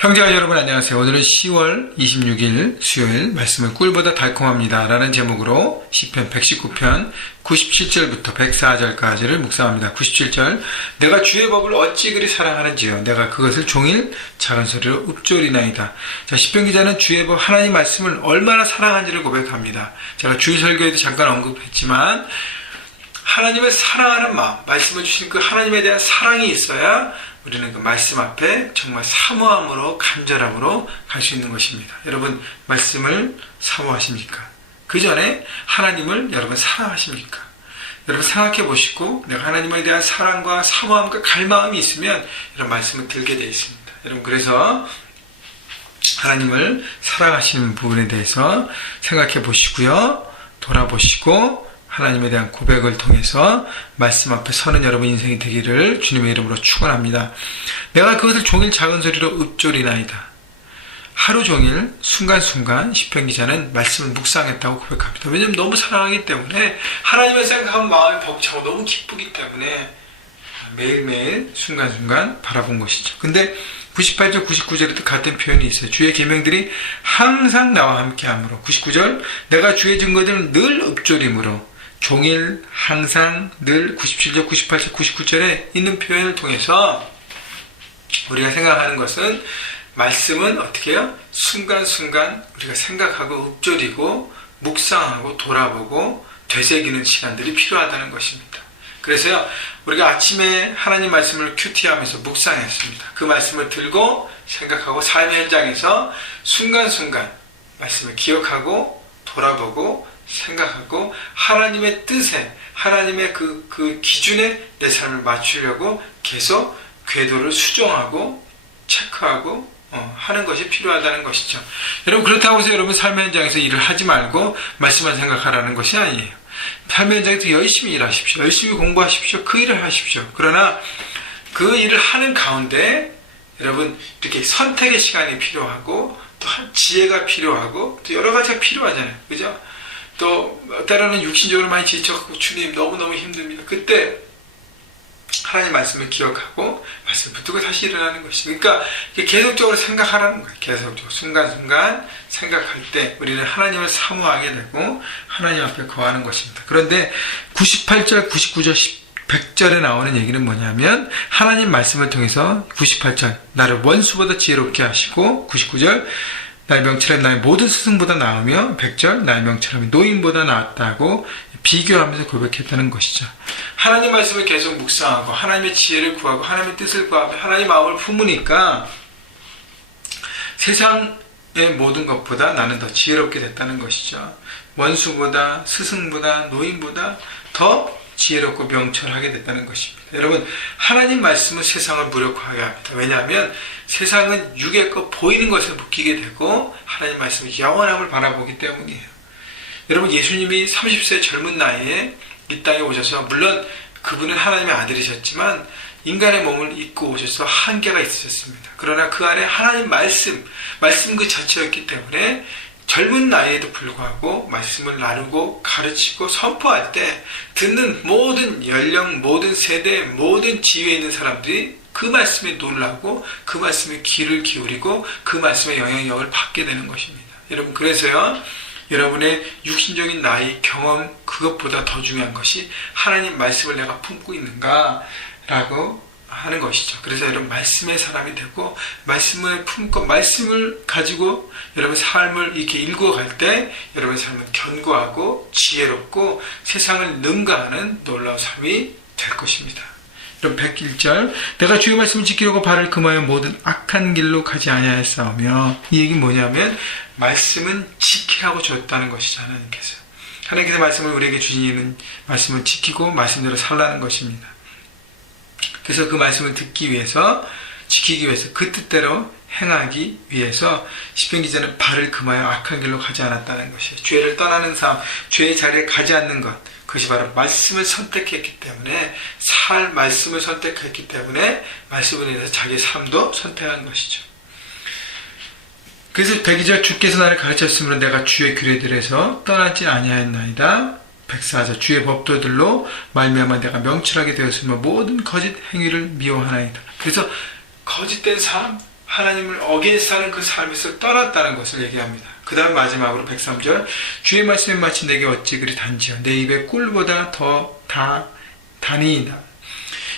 형제가 여러분 안녕하세요. 오늘은 10월 26일 수요일 말씀을 꿀보다 달콤합니다 라는 제목으로 시편 119편 97절부터 104절까지를 묵상합니다. 97절 내가 주의 법을 어찌 그리 사랑하는지요 내가 그것을 종일 작은 소리로 읊조리나이다. 자, 시편 기자는 주의 법 하나님 말씀을 얼마나 사랑하는지를 고백합니다. 제가 주일 설교에도 잠깐 언급했지만 하나님을 사랑하는 마음, 말씀을 주신 그 하나님에 대한 사랑이 있어야 우리는 그 말씀 앞에 정말 사모함으로 간절함으로 갈 수 있는 것입니다. 여러분 말씀을 사모하십니까? 그 전에 하나님을 여러분 사랑하십니까? 여러분 생각해 보시고 내가 하나님에 대한 사랑과 사모함과 갈망이 있으면 이런 말씀을 들게 되어 있습니다. 여러분 그래서 하나님을 사랑하시는 부분에 대해서 생각해 보시고요. 돌아보시고 하나님에 대한 고백을 통해서 말씀 앞에 서는 여러분 인생이 되기를 주님의 이름으로 축원합니다. 내가 그것을 종일 작은 소리로 읊조리나이다. 하루 종일 순간순간 시편 기자는 말씀을 묵상했다고 고백합니다. 왜냐하면 너무 사랑하기 때문에 하나님을 생각하면 마음이 벅차고 너무 기쁘기 때문에 매일매일 순간순간 바라본 것이죠. 근데 98절 99절에도 같은 표현이 있어요. 주의 계명들이 항상 나와 함께하므로 99절 내가 주의 증거들을 늘 읊조림으로 종일 항상 늘 97절 98절 99절에 있는 표현을 통해서 우리가 생각하는 것은 말씀은 어떻게 해요? 순간순간 우리가 생각하고 읊조리고 묵상하고 돌아보고 되새기는 시간들이 필요하다는 것입니다. 그래서요 우리가 아침에 하나님 말씀을 큐티하면서 묵상했습니다. 그 말씀을 들고 생각하고 삶의 현장에서 순간순간 말씀을 기억하고 돌아보고 생각하고 하나님의 뜻에 하나님의 그 기준에 내 삶을 맞추려고 계속 궤도를 수정하고 체크하고 하는 것이 필요하다는 것이죠. 여러분 그렇다고 해서 여러분 삶의 현장에서 일을 하지 말고 말씀만 생각하라는 것이 아니에요. 삶의 현장에서 열심히 일하십시오. 열심히 공부하십시오. 그 일을 하십시오. 그러나 그 일을 하는 가운데 여러분 이렇게 선택의 시간이 필요하고 또 지혜가 필요하고 또 여러 가지가 필요하잖아요. 그죠? 또 때로는 육신적으로 많이 지쳐갖고 주님 너무너무 힘듭니다. 그때 하나님 말씀을 기억하고 말씀을 붙들고 다시 일어나는 것이 그러니까 계속적으로 생각하라는 거예요. 계속적으로 순간순간 생각할 때 우리는 하나님을 사모하게 되고 하나님 앞에 거하는 것입니다. 그런데 98절 99절 100절에 나오는 얘기는 뭐냐면 하나님 말씀을 통해서 98절 나를 원수보다 지혜롭게 하시고 99절 나의 명철함이 나의 모든 스승보다 나으며 100절 나의 명철함이 노인보다 낫다고 비교하면서 고백했다는 것이죠. 하나님 말씀을 계속 묵상하고 하나님의 지혜를 구하고 하나님의 뜻을 구하고 하나님의 마음을 품으니까 세상의 모든 것보다 나는 더 지혜롭게 됐다는 것이죠. 원수보다 스승보다 노인보다 더 지혜롭고 명철하게 됐다는 것입니다. 여러분 하나님 말씀은 세상을 무력화하게 합니다. 왜냐하면 세상은 육의 것 보이는 것을 묶이게 되고 하나님 말씀은 영원함을 바라보기 때문이에요. 여러분 예수님이 30세 젊은 나이에 이 땅에 오셔서 물론 그분은 하나님의 아들이셨지만 인간의 몸을 입고 오셔서 한계가 있으셨습니다. 그러나 그 안에 하나님 말씀 그 자체였기 때문에 젊은 나이에도 불구하고 말씀을 나누고 가르치고 선포할 때 듣는 모든 연령, 모든 세대, 모든 지위에 있는 사람들이 그 말씀에 놀라고 그 말씀에 귀를 기울이고 그 말씀의 영향력을 받게 되는 것입니다. 여러분 그래서요 여러분의 육신적인 나이, 경험 그것보다 더 중요한 것이 하나님 말씀을 내가 품고 있는가 라고 하는 것이죠. 그래서 여러분 말씀의 사람이 되고 말씀을 품고 말씀을 가지고 여러분 삶을 이렇게 읽어갈 때 여러분의 삶은 견고하고 지혜롭고 세상을 능가하는 놀라운 삶이 될 것입니다. 여러분 101절 내가 주의 말씀을 지키려고 발을 금하여 모든 악한 길로 가지 아니하였사오며 이 얘기는 뭐냐면 말씀은 지키라고 줬다는 것이죠. 하나님께서 말씀을 우리에게 주신 이유는 말씀을 지키고 말씀대로 살라는 것입니다. 그래서 그 말씀을 듣기 위해서 지키기 위해서 그 뜻대로 행하기 위해서 시편 기자는 발을 금하여 악한 길로 가지 않았다는 것이에요. 죄를 떠나는 삶, 죄의 자리에 가지 않는 것 그것이 바로 말씀을 선택했기 때문에 말씀을 선택했기 때문에 말씀을 인해서 자기의 삶도 선택한 것이죠. 그래서 102절 주께서 나를 가르쳤으므로 내가 주의 규례들에서 떠나지 아니하였나이다. 104절 주의 법도들로 말미암아 내가 명철하게 되었으며 모든 거짓 행위를 미워하나이다. 그래서 거짓된 삶, 하나님을 어게인스트하는 그 삶에서 떠났다는 것을 얘기합니다. 그 다음 마지막으로 103절 주의 말씀에 마치 내게 어찌 그리 단지요 내 입에 꿀보다 더 단이다.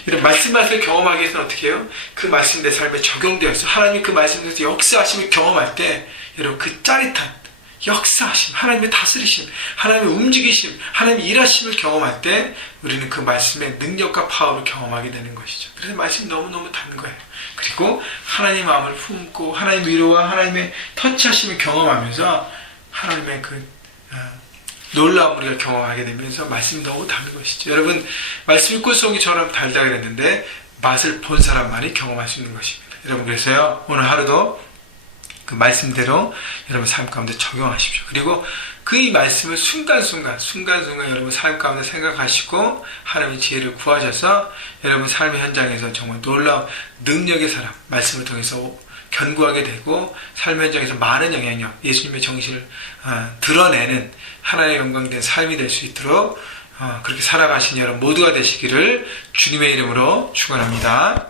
이런 말씀을 경험하기 위해서는 어떻게 해요? 그 말씀 내 삶에 적용되어서 하나님이 그 말씀에서 역사하심을 경험할 때 여러분 그 짜릿한 역사하심, 하나님의 다스리심, 하나님의 움직이심, 하나님의 일하심을 경험할 때 우리는 그 말씀의 능력과 파워를 경험하게 되는 것이죠. 그래서 말씀이 너무너무 닿는 거예요. 그리고 하나님의 마음을 품고 하나님의 위로와 하나님의 터치하심을 경험하면서 하나님의 그 놀라움 우리가 경험하게 되면서 말씀이 너무 닿는 것이죠. 여러분 말씀이 꿀송이처럼 달다 그랬는데 맛을 본 사람만이 경험할 수 있는 것입니다. 여러분 그래서요 오늘 하루도 그 말씀대로 여러분 삶 가운데 적용하십시오. 그리고 그 이 말씀을 순간순간 여러분 삶 가운데 생각하시고 하나님의 지혜를 구하셔서 여러분 삶의 현장에서 정말 놀라운 능력의 사람 말씀을 통해서 견고하게 되고 삶의 현장에서 많은 영향력 예수님의 정신을 드러내는 하나님의 영광된 삶이 될 수 있도록 그렇게 살아가신 여러분 모두가 되시기를 주님의 이름으로 축원합니다.